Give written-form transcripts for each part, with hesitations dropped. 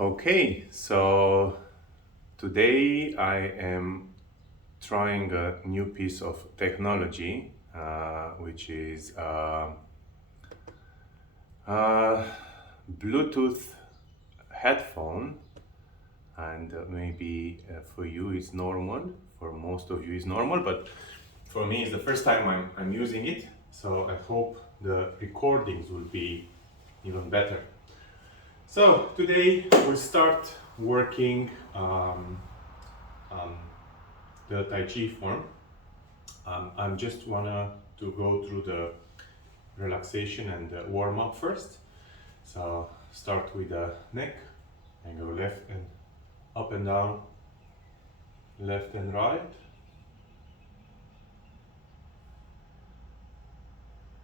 Okay, so today I am trying a new piece of technology, which is a Bluetooth headphone, and maybe for you it's normal, for most of you it's normal, but for me it's the first time I'm using it, so I hope the recordings will be even better. So today we'll start working on the Tai Chi form. I'm just wanna to go through the relaxation and the warm up first. So start with the neck and go left and up and down, left and right,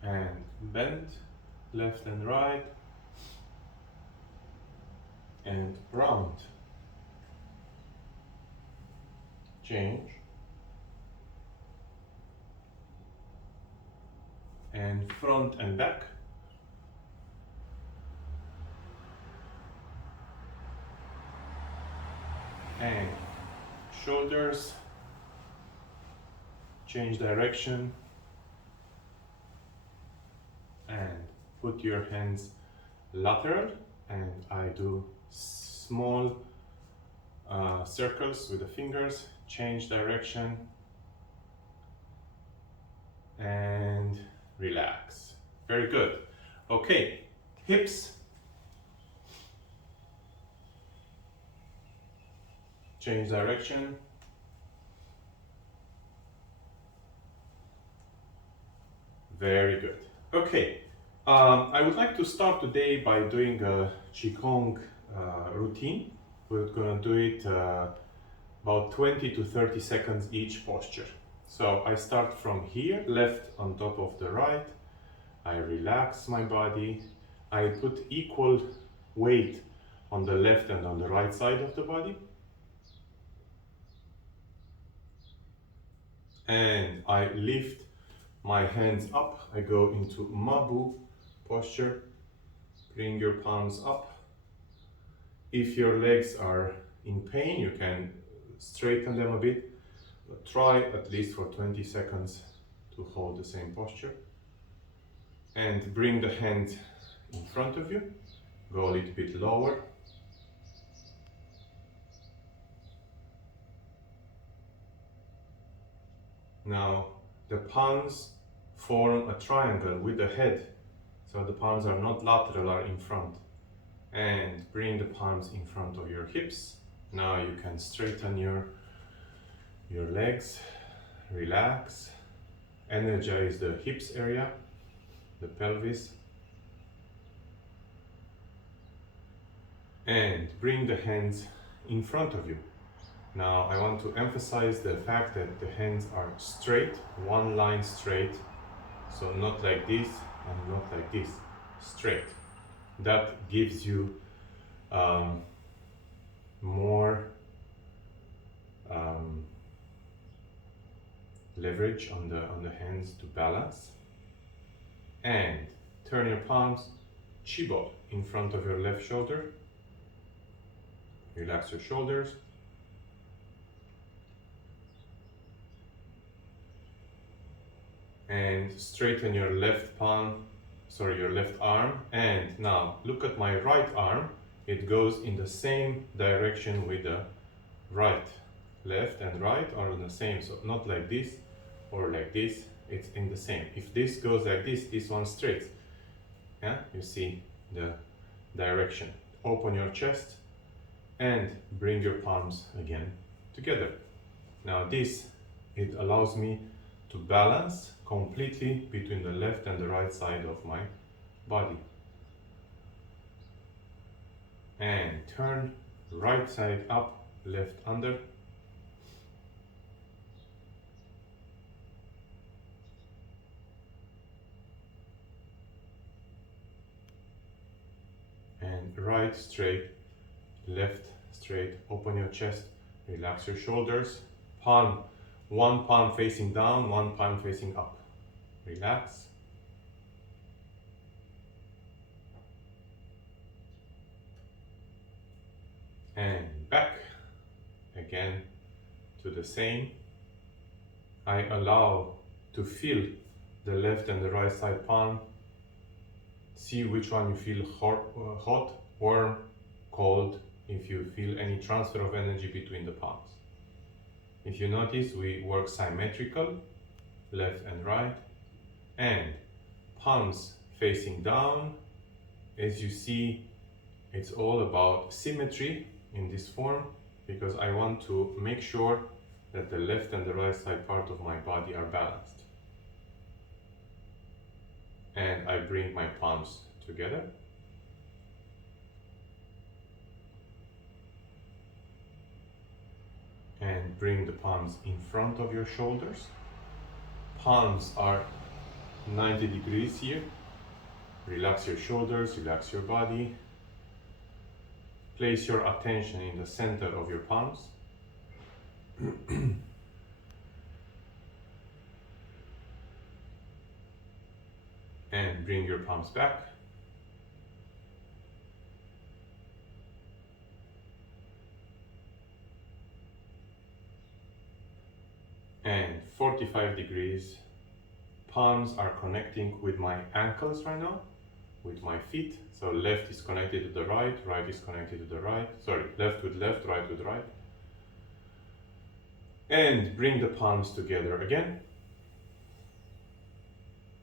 and bend, left and right, and round. Change and front and back. And shoulders, change direction, and put your hands lateral, and I do small circles with the fingers, change direction, and relax. Very good. Okay, hips, change direction, very good. Okay, I would like to start today by doing a Qigong routine. We're gonna do it about 20 to 30 seconds each posture. So I start from here, left on top of the right. I relax my body. I put equal weight on the left and on the right side of the body. And I lift my hands up. I go into Mabu posture. Bring your palms up. If your legs are in pain, you can straighten them a bit, but try at least for 20 seconds to hold the same posture. And bring the hand in front of you. Go a little bit lower. Now the palms form a triangle with the head, so the palms are not lateral, are in front. And bring the palms in front of your hips. Now you can straighten your legs, relax, energize the hips area, the pelvis, and bring the hands in front of you. Now I want to emphasize the fact that the hands are straight, one line straight, so not like this and not like this, straight. That gives you more leverage on the hands to balance. And turn your palms chibo in front of your left shoulder. Relax your shoulders. And straighten your left arm. And now look at my right arm. It goes in the same direction with the right. Left and right are in the same, so not like this or like this, it's in the same. If this goes like this one straight. Yeah, you see the direction. Open your chest and bring your palms again together. Now this, it allows me to balance completely between the left and the right side of my body. And turn right side up, left under. And right straight, left straight. Open your chest, relax your shoulders. One palm facing down, one palm facing up. Relax. Again, to the same. I allow to feel the left and the right side palm. See which one you feel hot, warm, cold, if you feel any transfer of energy between the palms. If you notice, we work symmetrical, left and right, and palms facing down. As you see, it's all about symmetry in this form, because I want to make sure that the left and the right side part of my body are balanced. And I bring my palms together. And bring the palms in front of your shoulders. Palms are 90 degrees here. Relax your shoulders, relax your body. Place your attention in the center of your palms. And bring your palms back. And 45 degrees. Palms are connecting with my ankles right now, with my feet. So left is connected to the right, right is connected to the right. Sorry, left with left, right with right. And bring the palms together again.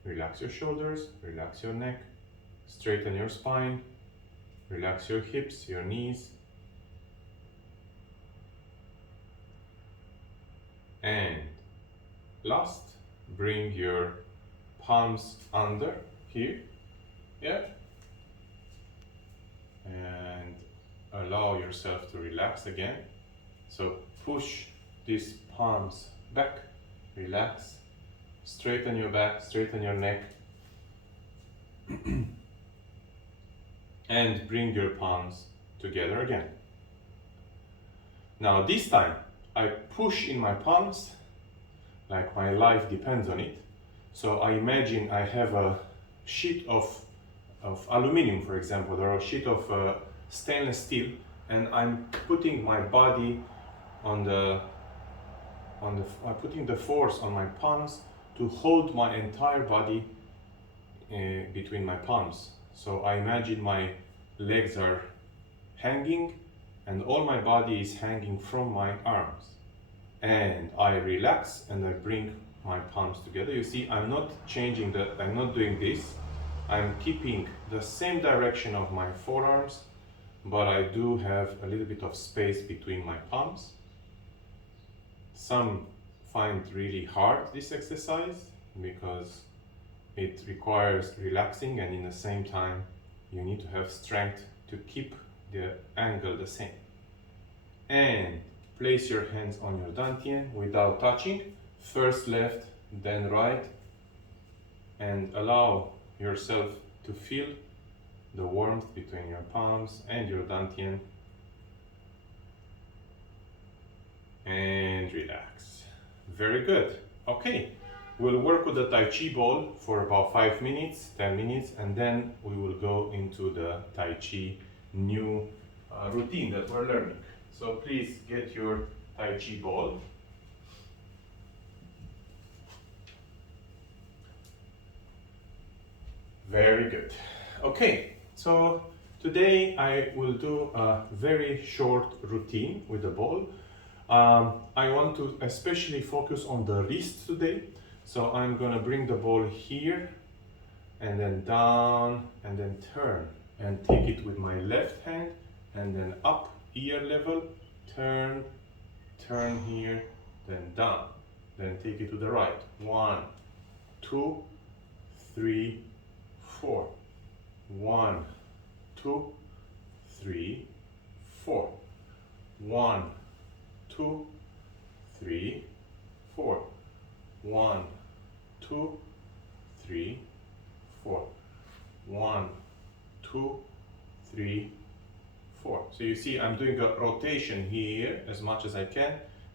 Relax your shoulders, relax your neck, straighten your spine, relax your hips, your knees. And last, bring your palms under here, yeah, and allow yourself to relax again. So push these palms back, relax, straighten your back, straighten your neck, and bring your palms together again. Now this time I push in my palms like my life depends on it. So I imagine I have a sheet of aluminum, for example, or a sheet of stainless steel, and I'm putting my body I'm putting the force on my palms to hold my entire body between my palms. So I imagine my legs are hanging and all my body is hanging from my arms. And I relax and I bring my palms together. You see, I'm not changing I'm not doing this. I'm keeping the same direction of my forearms, but I do have a little bit of space between my palms. Some find really hard this exercise because it requires relaxing, and in the same time you need to have strength to keep the angle the same. And place your hands on your dantian without touching. First left, then right, and allow yourself to feel the warmth between your palms and your dantian. And relax. Very good. Okay, we'll work with the Tai Chi ball for about 5 minutes, 10 minutes, and then we will go into the Tai Chi new routine that we're learning. So please get your Tai Chi ball. Very good. Okay, so today I will do a very short routine with the ball. I want to especially focus on the wrist today. So I'm gonna bring the ball here and then down and then turn and take it with my left hand and then up ear level, turn, turn here, then down, then take it to the right. 1, 2, 3, 4. 1, 2, 3, 4. 1, 2, 3, 4. 1, 2, 3, 4. 1, 2, 3, 4. So you see I'm doing a rotation here as much as I can,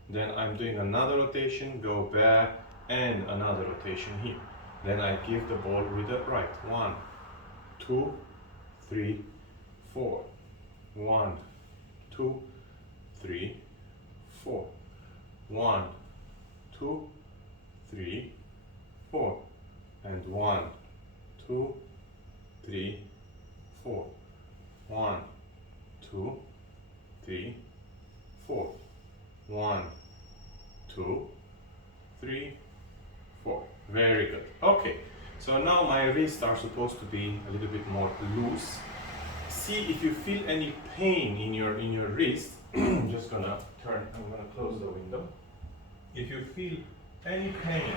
then I'm doing another rotation, go back, and another rotation here. Then I give the ball with the right. 1, 2, 3, 4. 1, 2, 3, 4. 1, 2, 3, 4. And 1, 2, 3, 4. 1, 2, 3, 4. 1, 2, 3, 4. Very good. Okay, so now my wrists are supposed to be a little bit more loose. See if you feel any pain in your wrist. I'm just gonna I'm gonna close the window. If you feel any pain,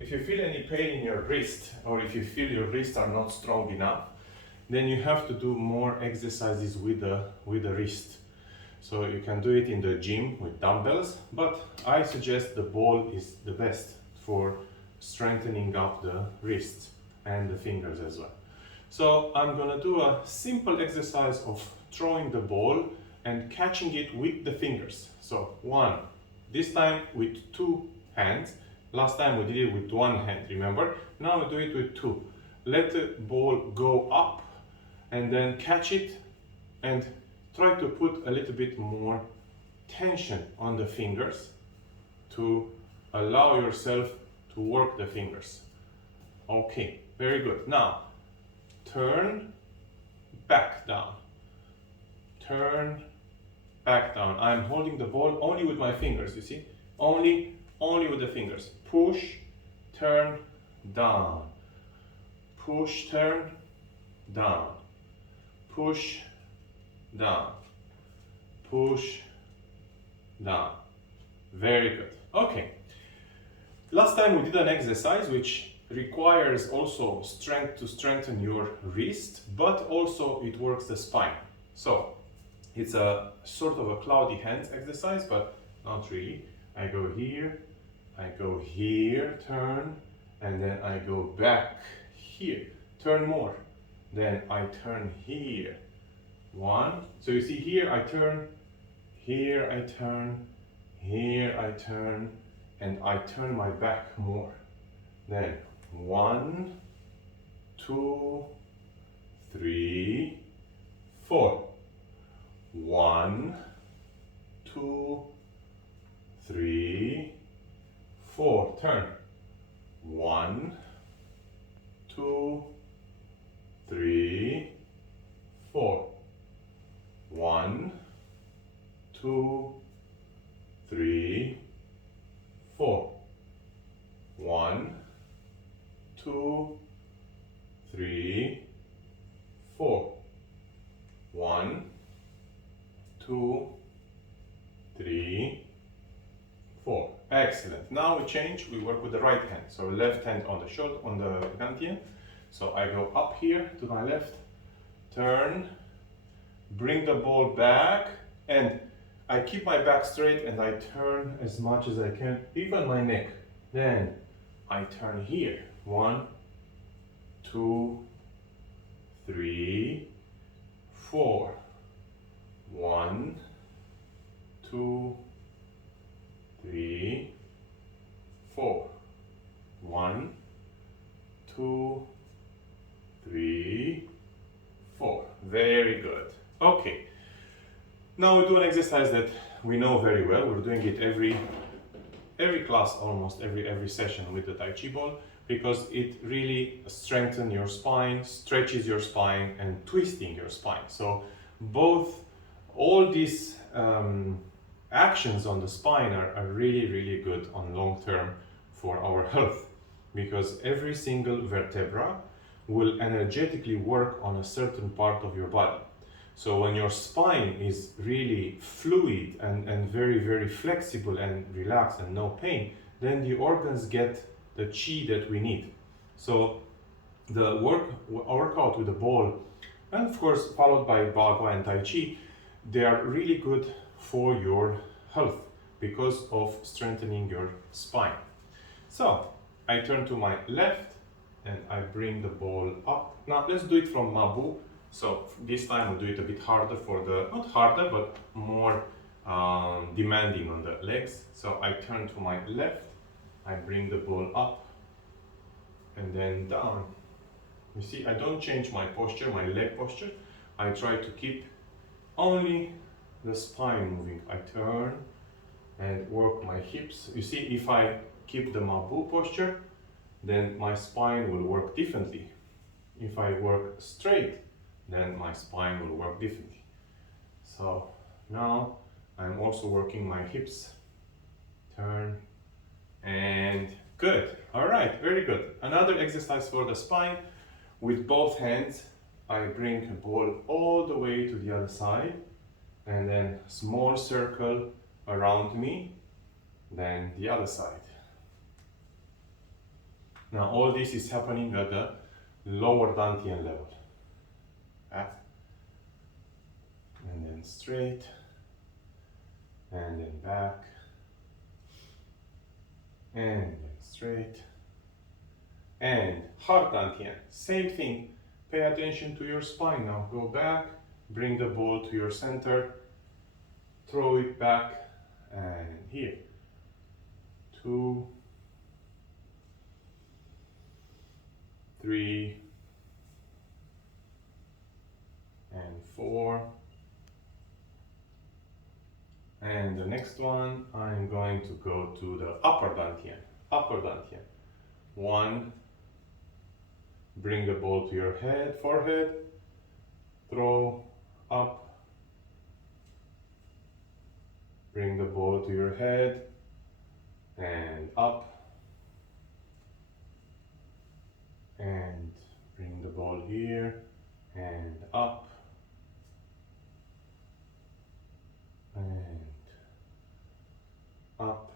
in your wrist, or if you feel your wrists are not strong enough, then you have to do more exercises with the wrist. So you can do it in the gym with dumbbells, but I suggest the ball is the best for strengthening up the wrists and the fingers as well. So I'm gonna do a simple exercise of throwing the ball and catching it with the fingers. So 1, this time with 2 hands. Last time we did it with 1 hand, remember? Now we do it with 2. Let the ball go up and then catch it and try to put a little bit more tension on the fingers to allow yourself to work the fingers. Okay, very good. Now, turn back down. Turn back down. I'm holding the ball only with my fingers, you see? Only with the fingers. Push, turn, down. Push, turn, down. Push, down. Push, down. Very good. Okay. Last time we did an exercise which requires also strength to strengthen your wrist, but also it works the spine. So it's a sort of a cloudy hands exercise, but not really. I go here, turn, and then I go back here, turn more. Then I turn here. 1. So you see here I turn, here I turn, here I turn, and I turn my back more. Then 1, 2, 3, 4. 1, 2, 3, 4. Turn. 1, 2, 3, 4. 1, 2, 3, 4. 1, 2, 3, 4. 1, 2, 3, 4. Excellent. Now we change. We work with the right hand. So left hand on the shoulder, on the gantian. So I go up here to my left, turn, bring the ball back, and I keep my back straight and I turn as much as I can, even my neck. Then I turn here. 1, 2, 3, 4. 1, 2, 3, 4. 1, 2, 3, 4. Very good. Okay. Now we do an exercise that we know very well. We're doing it every class, almost every session with the Tai Chi ball, because it really strengthens your spine, stretches your spine, and twisting your spine. So all these actions on the spine are really good on long term for our health, because every single vertebra will energetically work on a certain part of your body. So when your spine is really fluid and very flexible and relaxed and no pain, then the organs get the chi that we need. So the workout with the ball, and of course followed by Bagua and Tai Chi, they are really good for your health because of strengthening your spine. So I turn to my left and I bring the ball up. Now let's do it from Mabu. So this time we'll do it a bit harder not harder, but more demanding on the legs. So I turn to my left, I bring the ball up and then down. You see, I don't change my posture, my leg posture. I try to keep only the spine moving. I turn and work my hips. You see, if I keep the Mabu posture, then my spine will work differently. If I work straight, then my spine will work differently. So now I'm also working my hips. Turn and good. All right, very good. Another exercise for the spine. With both hands, I bring a ball all the way to the other side and then small circle around me, then the other side. Now all this is happening at the lower dantian level. Up, and then straight, and then back, and then straight, and hard dantian. Same thing. Pay attention to your spine now. Go back, bring the ball to your center, throw it back, and here. 2, 3, and 4. And the next one, I'm going to go to the upper dantian. Upper dantian. 1. Bring the ball to your head, forehead. Throw up. Bring the ball to your head and up. And bring the ball here and up. And up.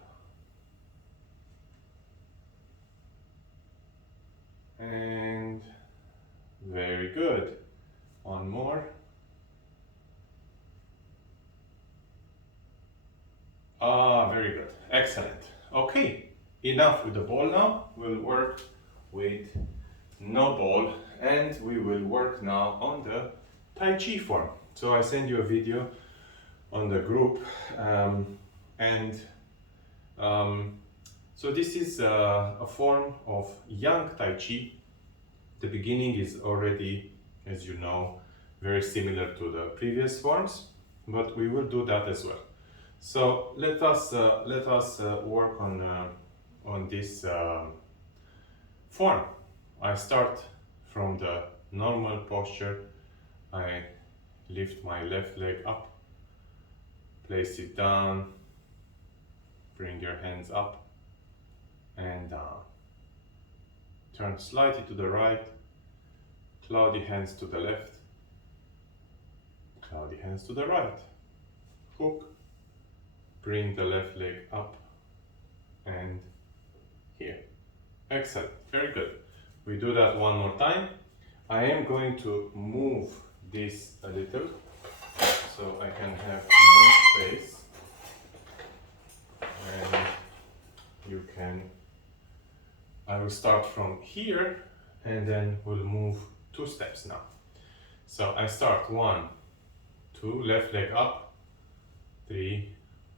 And very good. One more. Very good. Excellent. Okay, enough with the ball now. We'll work with no ball and we will work now on the Tai Chi form. So I send you a video on the group so this is a form of Yang Tai Chi. The beginning is already, as you know, very similar to the previous forms, but we will do that as well. So let us work on this form. I start from the normal posture. I lift my left leg up, place it down, bring your hands up and down. Turn slightly to the right, cloudy hands to the left, cloudy hands to the right. Hook, bring the left leg up and here. Excellent, very good. We do that one more time. I am going to move this a little so I can have more space and you can, I will start from here and then we'll move 2 steps now. So I start 1, 2, left leg up, 3,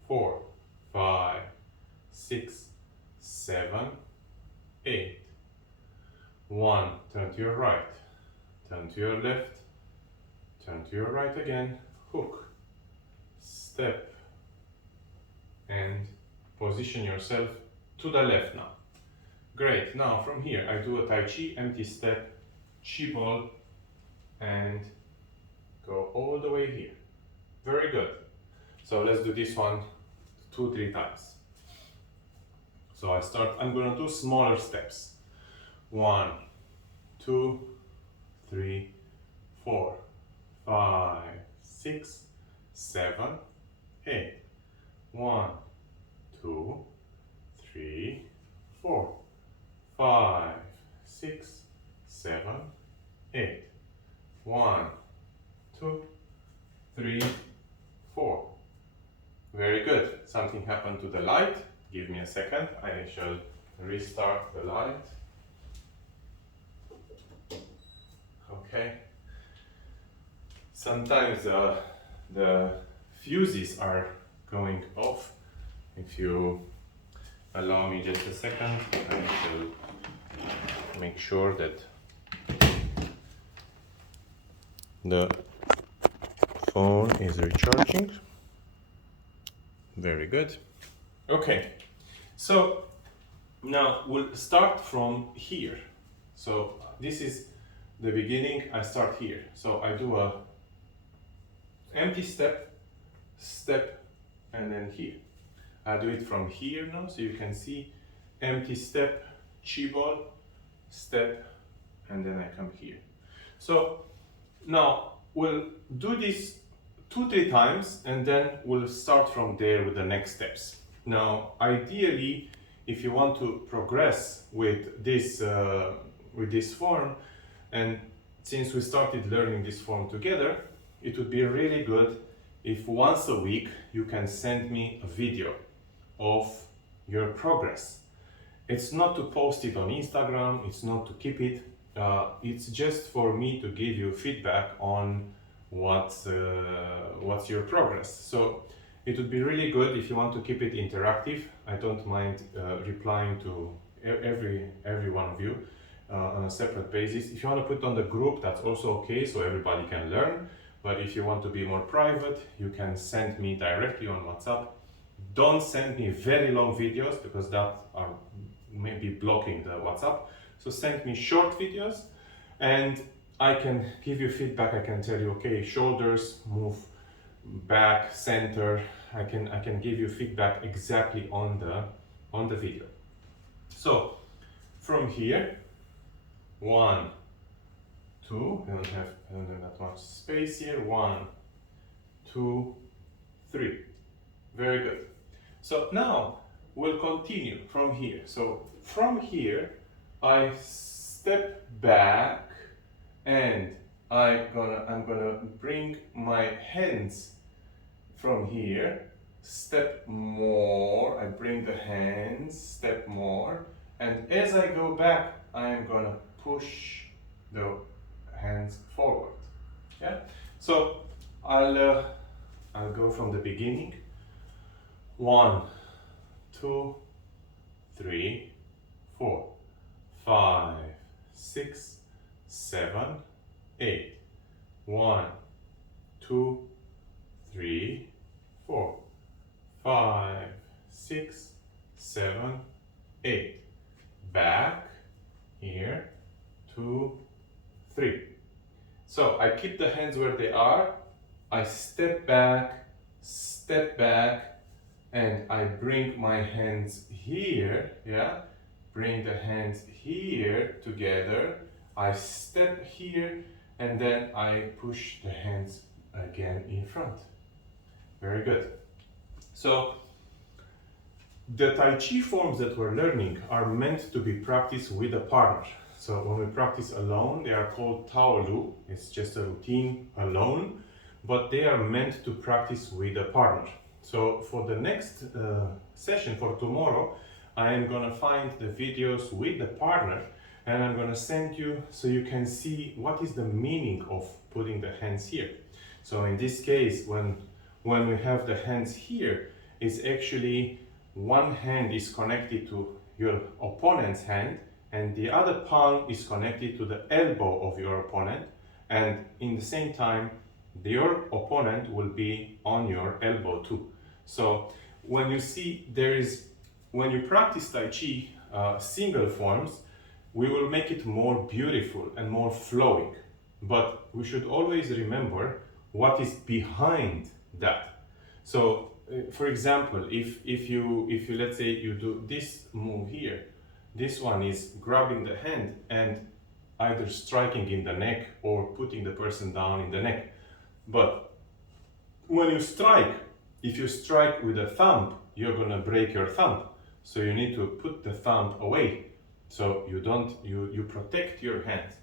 4, 5, 6, 7, 8. 1, turn to your right, turn to your left, turn to your right again, hook, step, and position yourself to the left now. Great, now from here I do a Tai Chi, empty step, Chi ball, and go all the way here. Very good. So let's do this one 2-3 times. So I start, I'm gonna do smaller steps. 1, 2, 3, 4, 5, 6, 7, 8. 1, 2, 3, 4, 5, 6, 7, 8. 1, 2, 3, 4. Very good. Something happened to the light. Give me a second. I shall restart the light. Okay. Sometimes the fuses are going off. If you allow me just a second, I shall make sure that the phone is recharging. Very good. Okay, so now we'll start from here. So this is the beginning. I start here. So I do a empty step, step, and then here. I do it from here now, so you can see empty step, chi ball, step, and then I come here. So now we'll do this 2-3 times, and then we'll start from there with the next steps. Now, ideally, if you want to progress with this form, and since we started learning this form together, it would be really good if once a week you can send me a video of your progress. It's not to post it on Instagram, it's not to keep it, it's just for me to give you feedback on what's your progress. So it would be really good if you want to keep it interactive. I don't mind replying to every one of you on a separate basis. If you want to put on the group, that's also okay, so everybody can learn. But if you want to be more private, you can send me directly on WhatsApp. Don't send me very long videos because that are maybe blocking the WhatsApp. So send me short videos and I can give you feedback. I can tell you, okay, shoulders, move back, center. I can give you feedback exactly on the video. So from here, 1, 2, I don't have that much space here. 1, 2, 3. Very good. So now we'll continue from here. So from here, I step back and I'm gonna bring my hands from here, step more, I bring the hands, step more, and as I go back, I am gonna push the hands forward. Yeah. So I'll go from the beginning. 1, 2, 3, 4, 5, 6, 7, 8. 1, 2, 3, 4, 5, 6, 7, 8. Back here, 2, 3. So I keep the hands where they are. I step back, and I bring my hands here, yeah? Bring the hands here together. I step here, and then I push the hands again in front. Very good. So the Tai Chi forms that we're learning are meant to be practiced with a partner. So when we practice alone, they are called Tao Lu. It's just a routine alone, but they are meant to practice with a partner. So for the next session, for tomorrow, I am gonna find the videos with the partner and I'm gonna send you so you can see what is the meaning of putting the hands here. So in this case, when we have the hands here, it's actually one hand is connected to your opponent's hand and the other palm is connected to the elbow of your opponent, and in the same time your opponent will be on your elbow too. So when you see when you practice Tai Chi single forms, we will make it more beautiful and more flowing. But we should always remember what is behind that. So for example, if you let's say you do this move here, this one is grabbing the hand and either striking in the neck or putting the person down in the neck. But when you strike, if you strike with a thumb, you're gonna break your thumb. So you need to put the thumb away. So you protect your hands.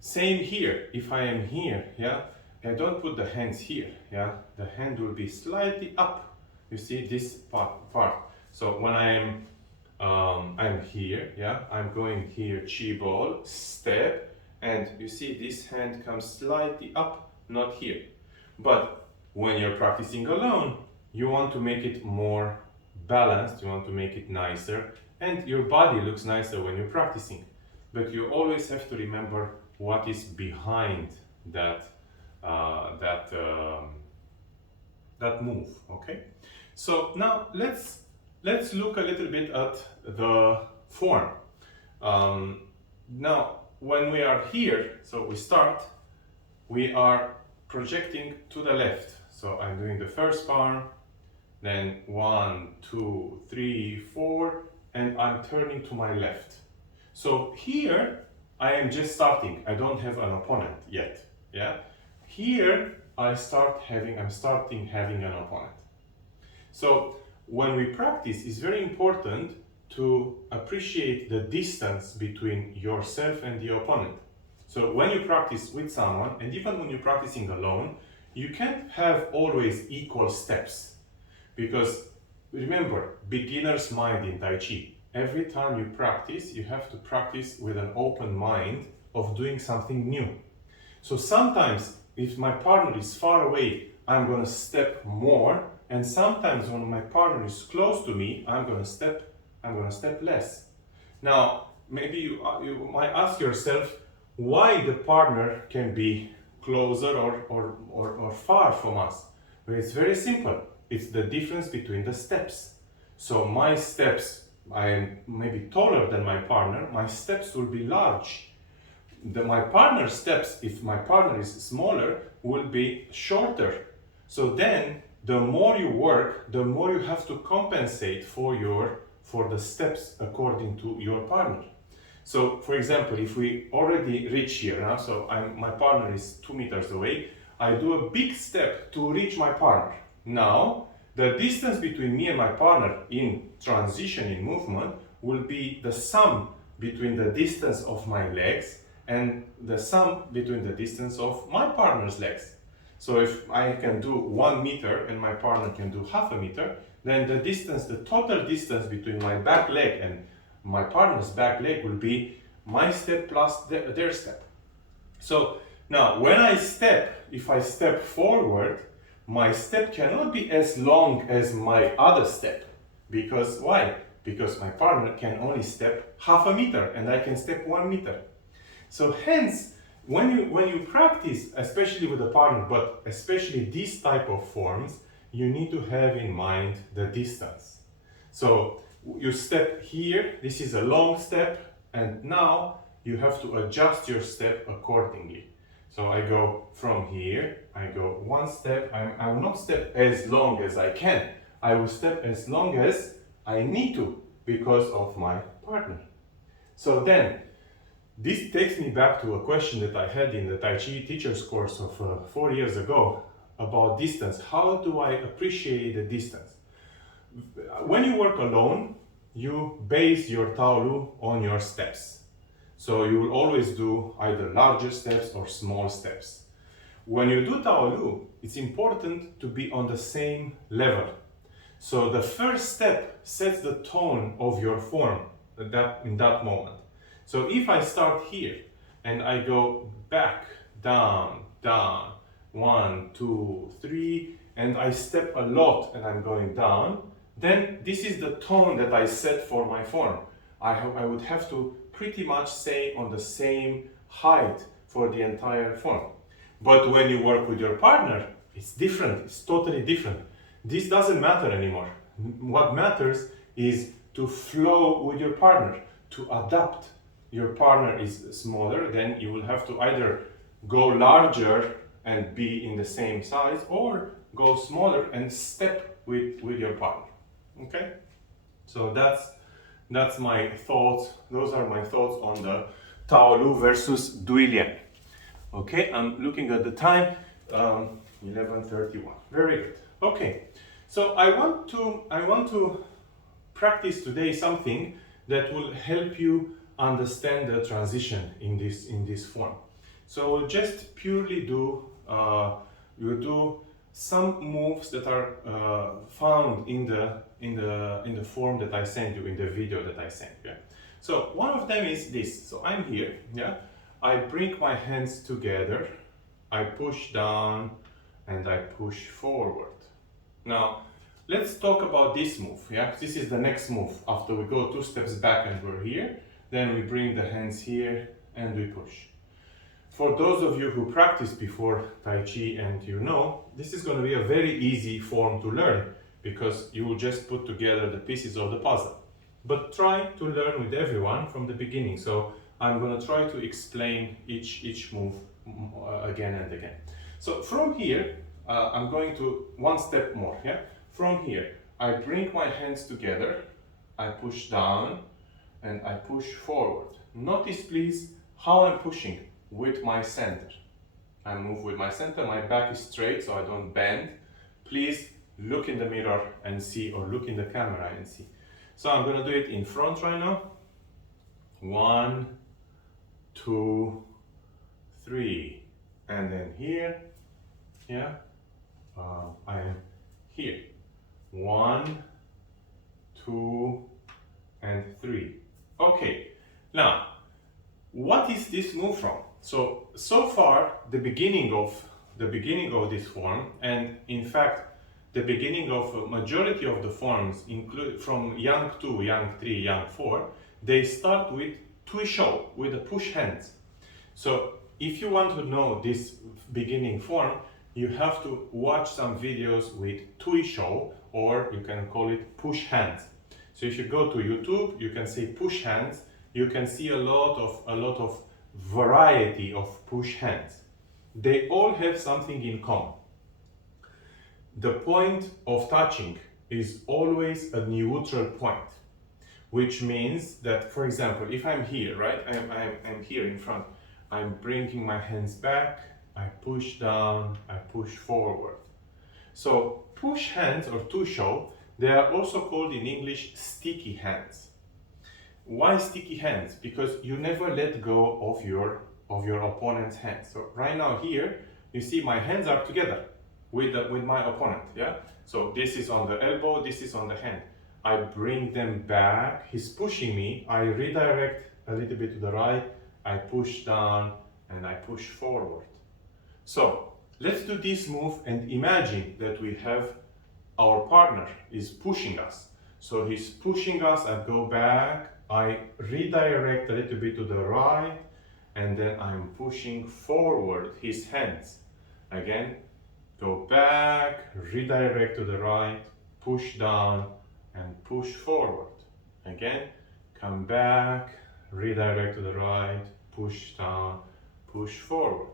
Same here, if I am here, yeah, I don't put the hands here, yeah, the hand will be slightly up. You see this part. So when I'm here, yeah, I'm going here, chi ball, step, and you see this hand comes slightly up, not here. But when you're practicing alone, you want to make it more balanced, you want to make it nicer, and your body looks nicer when you're practicing. But you always have to remember what is behind that move, okay? So now let's look a little bit at the form. Now when we are here, so we are projecting to the left. So I'm doing the first palm, then 1, 2, 3, 4, and I'm turning to my left. So here I am just starting. I don't have an opponent yet. Yeah. Here I'm starting having an opponent. So when we practice, it's very important to appreciate the distance between yourself and the opponent. So when you practice with someone, and even when you're practicing alone, you can't have always equal steps. Because remember, beginner's mind in Tai Chi. Every time you practice, you have to practice with an open mind of doing something new. So sometimes, if my partner is far away, I'm going to step more, and sometimes when my partner is close to me, I'm going to step less. Now, maybe you might ask yourself why the partner can be closer or far from us. But it's very simple. It's the difference between the steps. So my steps, I am maybe taller than my partner, my steps will be large. My partner's steps, if my partner is smaller, will be shorter. So then, the more you work, the more you have to compensate for the steps according to your partner. So, for example, if we already reach here now, so my partner is 2 meters away, I do a big step to reach my partner. Now, the distance between me and my partner in transition, in movement, will be the sum between the distance of my legs and the sum between the distance of my partner's legs. So if I can do 1 meter and my partner can do half a meter, then the total distance between my back leg and my partner's back leg will be my step plus their step. So now when if I step forward, my step cannot be as long as my other step. Because why? Because my partner can only step half a meter and I can step 1 meter. So hence, when you practice, especially with a partner, but especially these type of forms, you need to have in mind the distance. So you step here, this is a long step, and now you have to adjust your step accordingly. So I go from here, I go 1 step, I will not step as long as I can. I will step as long as I need to because of my partner. So then, this takes me back to a question that I had in the Tai Chi teacher's course of 4 years ago about distance. How do I appreciate the distance? When you work alone, you base your Tao Lu on your steps. So you will always do either larger steps or small steps. When you do Tao Lu, it's important to be on the same level. So the first step sets the tone of your form in that moment. So if I start here and I go back, down, down, 1, 2, 3, and I step a lot and I'm going down, then this is the tone that I set for my form. I would have to pretty much stay on the same height for the entire form. But when you work with your partner, it's different, it's totally different. This doesn't matter anymore. What matters is to flow with your partner, to adapt. Your partner is smaller, then you will have to either go larger and be in the same size, or go smaller and step with your partner. Okay? So that's my thoughts. Those are my thoughts on the Tao Lu versus Dui Lian. Okay, I'm looking at the time, 11:31. Very good. Okay, so I want to practice today something that will help you understand the transition in this form. So we'll just purely do some moves that are found in the form that I sent you, in the video that I sent you. So one of them is this. So I'm here, yeah. I bring my hands together, I push down, and I push forward. Now, let's talk about this move, yeah. This is the next move. After we go 2 steps back and we're here, then we bring the hands here and we push. For those of you who practiced before Tai Chi and you know, this is going to be a very easy form to learn because you will just put together the pieces of the puzzle. But try to learn with everyone from the beginning. So I'm going to try to explain each move again and again. So from here, I'm going to one step more. Yeah. From here, I bring my hands together, I push down, and I push forward. Notice please how I'm pushing with my center. I move with my center, my back is straight so I don't bend. Please look in the mirror and see, or look in the camera and see. So I'm going to do it in front right now. 1, 2, 3. And then here, yeah, I am here. 1, 2, and 3. Okay, now, what is this move from? So far, the beginning of this form, and in fact, the beginning of a majority of the forms, include from Yang 2, Yang 3, Yang 4, they start with Tui Shou, with the push hands. So if you want to know this beginning form, you have to watch some videos with Tui Shou, or you can call it push hands. So if you go to YouTube, you can say push hands. You can see a lot of variety of push hands. They all have something in common. The point of touching is always a neutral point, which means that, for example, if I'm here, right, I'm here in front, I'm bringing my hands back, I push down, I push forward. So push hands, or Tui Shou, they are also called in English sticky hands. Why sticky hands? Because you never let go of your opponent's hands. So right now here, you see my hands are together with my opponent, yeah? So this is on the elbow, this is on the hand. I bring them back, he's pushing me, I redirect a little bit to the right, I push down, and I push forward. So let's do this move and imagine that we have our partner is pushing us. So he's pushing us, I go back, I redirect a little bit to the right, and then I'm pushing forward his hands. Again, go back, redirect to the right, push down, and push forward. Again, come back, redirect to the right, push down, push forward.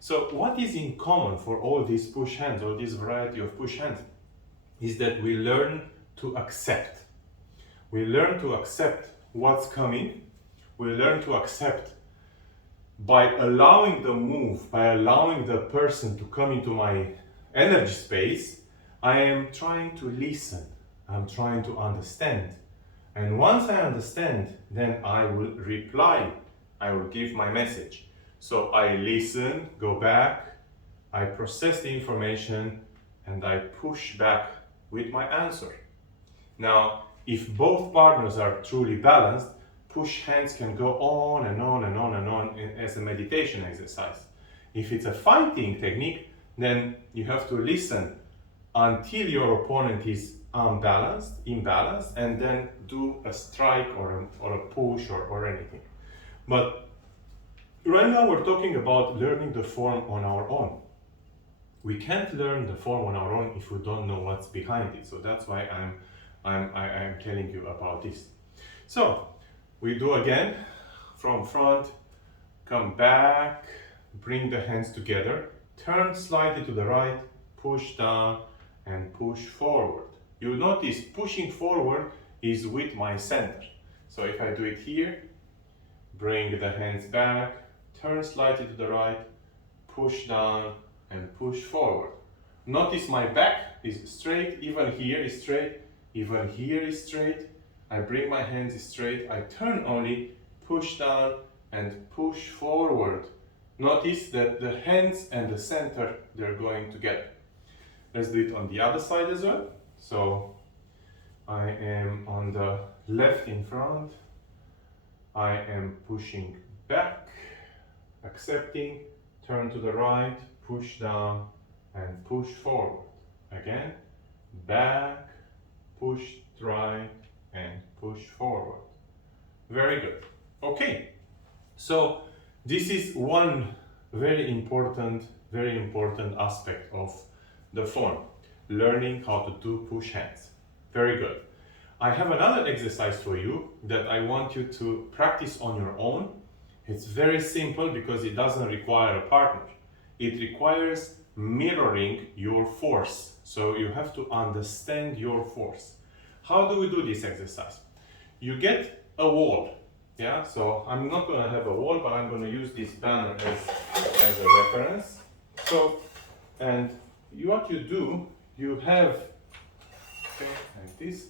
So what is in common for all these push hands, or this variety of push hands, is that we learn to accept. We learn to accept what's coming. We learn to accept by allowing the move, by allowing the person to come into my energy space. I am trying to listen. I'm trying to understand. And once I understand, then I will reply. I will give my message. So I listen, go back, I process the information, and I push back with my answer. Now, if both partners are truly balanced, push hands can go on and on and on and on as a meditation exercise. If it's a fighting technique, then you have to listen until your opponent is imbalanced, and then do a strike or a push or anything. But right now we're talking about learning the form on our own. We can't learn the form on our own if we don't know what's behind it. So that's why I'm telling you about this. So we do again from front, come back, bring the hands together, turn slightly to the right, push down, and push forward. You'll notice pushing forward is with my center. So if I do it here, bring the hands back, turn slightly to the right, push down, and push forward. Notice my back is straight, even here is straight, even here is straight. I bring my hands straight, I turn only, push down, and push forward. Notice that the hands and the center, they're going together. Let's do it on the other side as well. So I am on the left in front, I am pushing back, accepting, turn to the right, push down, and push forward. Again, back, push right, and push forward. Very good. Okay, so this is one very important aspect of the form. learning how to do push hands. Very good. I have another exercise for you that I want you to practice on your own. It's very simple because it doesn't require a partner. It requires mirroring your force. So you have to understand your force. How do we do this exercise? You get a wall. Yeah, so I'm not going to have a wall, but I'm going to use this banner as a reference. So, and what you do, you have, okay, like this,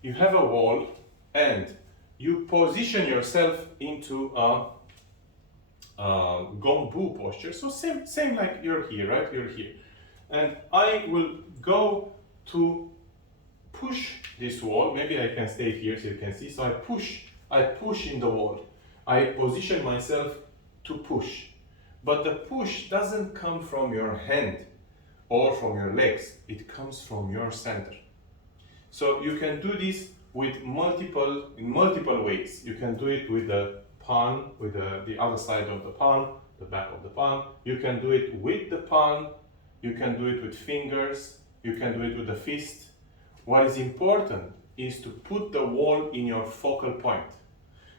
you have a wall and you position yourself into a gongbu posture. So same like you're here, right? You're here. And I will go to push this wall. Maybe I can stay here so you can see. So I push in the wall. I position myself to push. But the push doesn't come from your hand or from your legs. It comes from your center. So you can do this with in multiple ways. You can do it with the palm, with the other side of the palm, the back of the palm. You can do it with the palm. You can do it with fingers. You can do it with the fist. What is important is to put the wall in your focal point.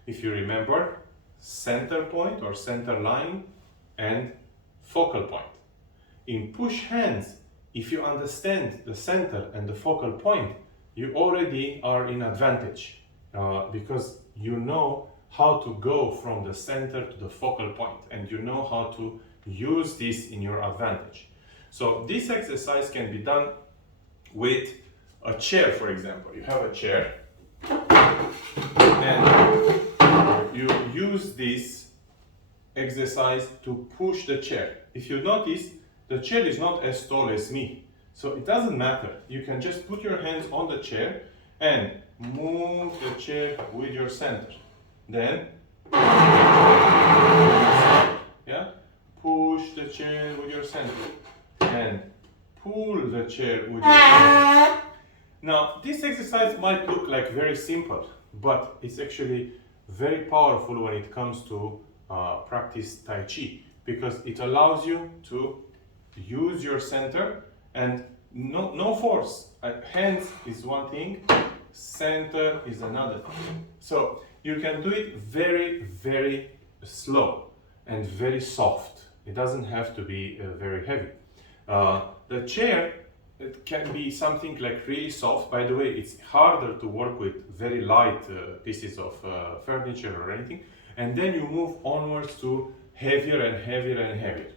If you remember, center point or center line and focal point. In push hands, if you understand the center and the focal point, you already are in advantage because you know how to go from the center to the focal point and you know how to use this in your advantage. So this exercise can be done with a chair, for example. You have a chair and you use this exercise to push the chair. If you notice, the chair is not as tall as me. So it doesn't matter. You can just put your hands on the chair and move the chair with your center. Then, yeah, push the chair with your center and pull the chair with your center. Now, this exercise might look like very simple, but it's actually very powerful when it comes to practice Tai Chi because it allows you to use your center and no force. Hands is one thing, center is another thing. So you can do it very, very slow and very soft. It doesn't have to be very heavy. The chair, it can be something like really soft. By the way, it's harder to work with very light pieces of furniture or anything. And then you move onwards to heavier and heavier and heavier.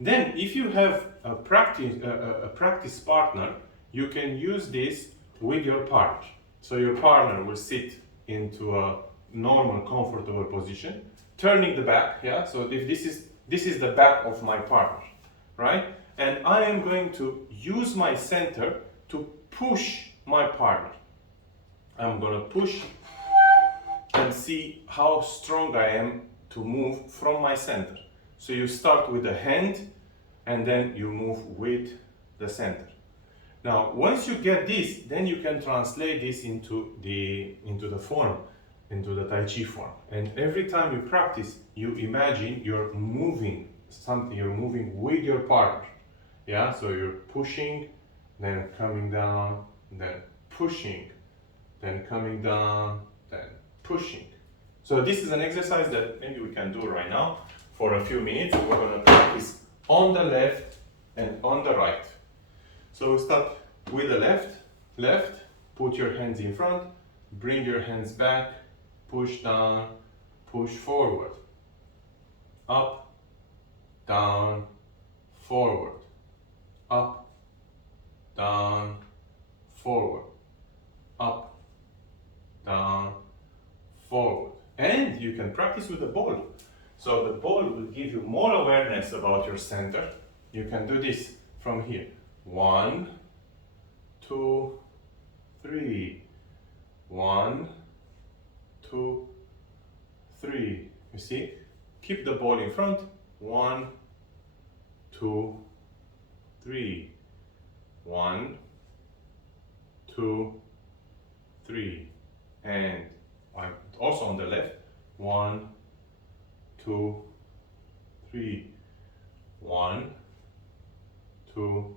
Then, if you have a practice partner, you can use this with your partner. So your partner will sit into a normal, comfortable position, turning the back. Yeah. So if this is the back of my partner, right? And I am going to use my center to push my partner. I'm going to push and see how strong I am to move from my center. So you start with the hand and then you move with the center. Now, once you get this, then you can translate this into the form, into the Tai Chi form. And every time you practice, you imagine you're moving something, you're moving with your partner. Yeah, so you're pushing, then coming down, then pushing, then coming down, then pushing. So this is an exercise that maybe we can do right now for a few minutes. We're going to practice on the left and on the right. So we start with the left, put your hands in front, bring your hands back, push down, push forward, up, down, forward, up, down, forward, up, down, forward. And you can practice with the ball. So the ball will give you more awareness about your center. You can do this from here. 1, 2, 3. 1, 2, 3. You see? Keep the ball in front. 1, 2, 3. 1, 2, 3. And also on the left. 1, 2, 3. 1, 2,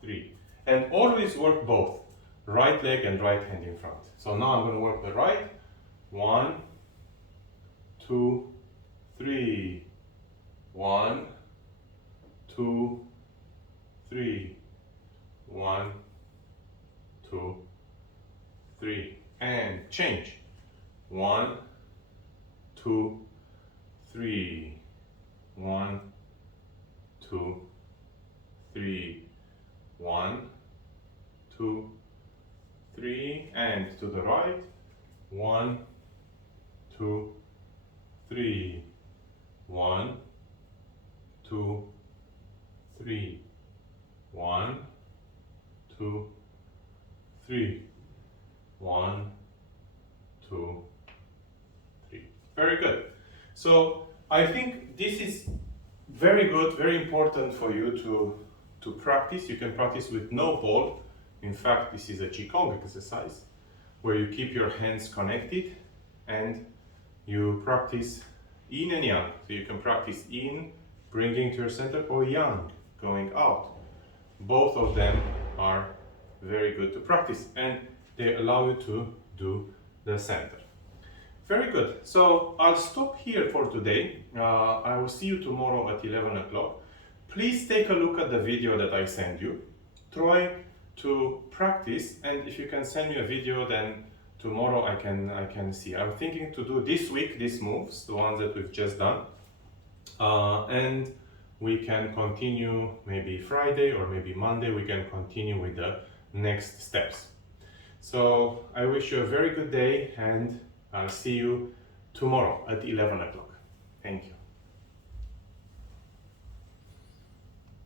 3. And always work both, right leg and right hand in front. So now I'm going to work the right. 1, 2, 3. 1, 2, 3. 1, 2, 3. And change. 1, 2, 3. 1, 2, 3. 1, 2, 3. And to the right. 1, 2, 3. 1, 2, 3. 1, 2, 3. 1, 2, 3. Very good. So I think this is very good, very important for you to practice. You can practice with no ball. In fact, this is a Qigong exercise where you keep your hands connected and you practice yin and yang. So you can practice in, bringing to your center, or yang, going out. Both of them are very good to practice and they allow you to do the center. Very good. So I'll stop here for today. I will see you tomorrow at 11 o'clock. Please take a look at the video that I send you. Try to practice, and if you can send me a video, then tomorrow I can see. I'm thinking to do this week these moves, the ones that we've just done, and we can continue maybe Friday or maybe Monday. We can continue with the next steps. So I wish you a very good day, and I'll see you tomorrow at 11 o'clock. Thank you.